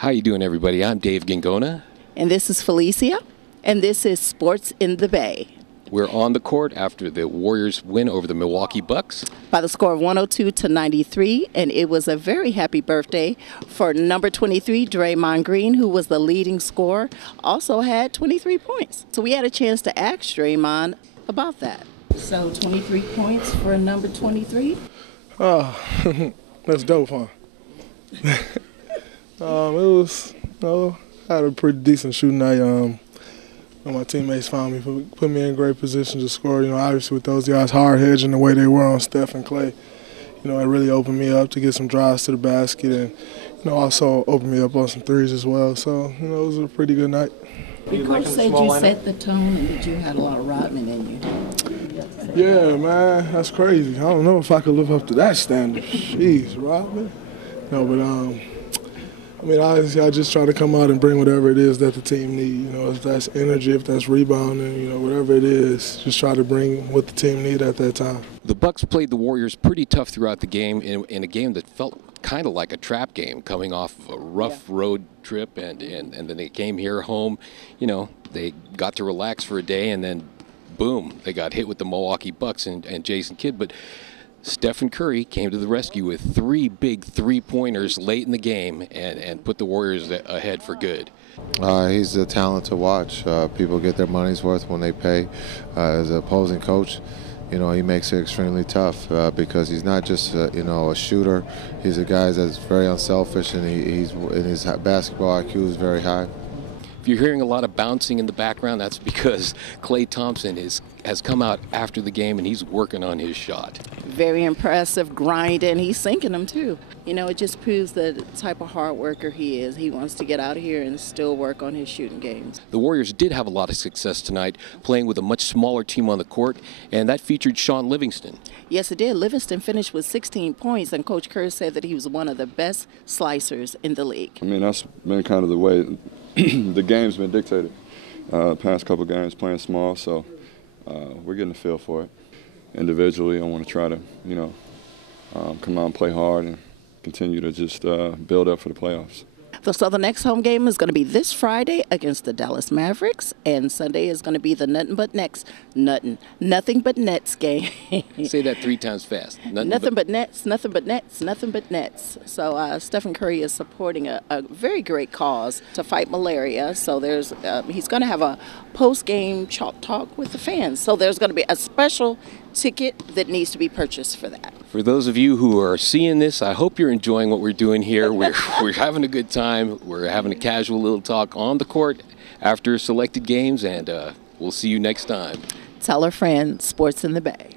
How you doing, everybody? I'm Dave Guingona. And this is Felicia, and this is Sports in the Bay. We're on the court after the Warriors win over the Milwaukee Bucks By the score of 102-93, and it was a very happy birthday for number 23, Draymond Green, who was the leading scorer, also had 23 points. So we had a chance to ask Draymond about that. So 23 points for number 23? Oh, that's dope, huh? I had a pretty decent shooting night. My teammates found me, put me in great position to score. Obviously with those guys hard hedging the way they were on Steph and Klay, it really opened me up to get some drives to the basket and, also opened me up on some threes as well. So, it was a pretty good night. The coach said you set the tone and that you had a lot of Rodman in you. Yeah, man, that's crazy. I don't know if I could live up to that standard. Jeez, Rodman. No, but obviously I just try to come out and bring whatever it is that the team needs. If that's energy, if that's rebounding, whatever it is, just try to bring what the team need at that time. The Bucks played the Warriors pretty tough throughout the game in a game that felt kind of like a trap game, coming off of a rough road trip, and then they came here home. They got to relax for a day, and then boom, they got hit with the Milwaukee Bucks and Jason Kidd. But Stephen Curry came to the rescue with 3 big three-pointers late in the game and put the Warriors ahead for good. He's a talent to watch. People get their money's worth when they pay. As an opposing coach, he makes it extremely tough because he's not just a shooter. He's a guy that's very unselfish, and his basketball IQ is very high. If you're hearing a lot of bouncing in the background, that's because Klay Thompson has come out after the game and he's working on his shot. Very impressive, grinding. He's sinking them too. It just proves the type of hard worker he is. He wants to get out of here and still work on his shooting games. The Warriors did have a lot of success tonight, playing with a much smaller team on the court, and that featured Shaun Livingston. Yes, it did. Livingston finished with 16 points, and Coach Kerr said that he was one of the best slicers in the league. That's been kind of the way the game's been dictated. Past couple games playing small, so we're getting a feel for it. Individually, I want to try to, come out and play hard and continue to just build up for the playoffs. So the next home game is going to be this Friday against the Dallas Mavericks, and Sunday is going to be the Nothing But Nets game. Say that 3 times fast. Nothing but nets, nothing but nets, nothing but nets. So Stephen Curry is supporting a very great cause to fight malaria. So he's going to have a post-game chalk talk with the fans. So there's going to be a special ticket that needs to be purchased for that. For those of you who are seeing this, I hope you're enjoying what we're doing here. We're having a good time. We're having a casual little talk on the court after selected games, and we'll see you next time. Tell a friend, Sports in the Bay.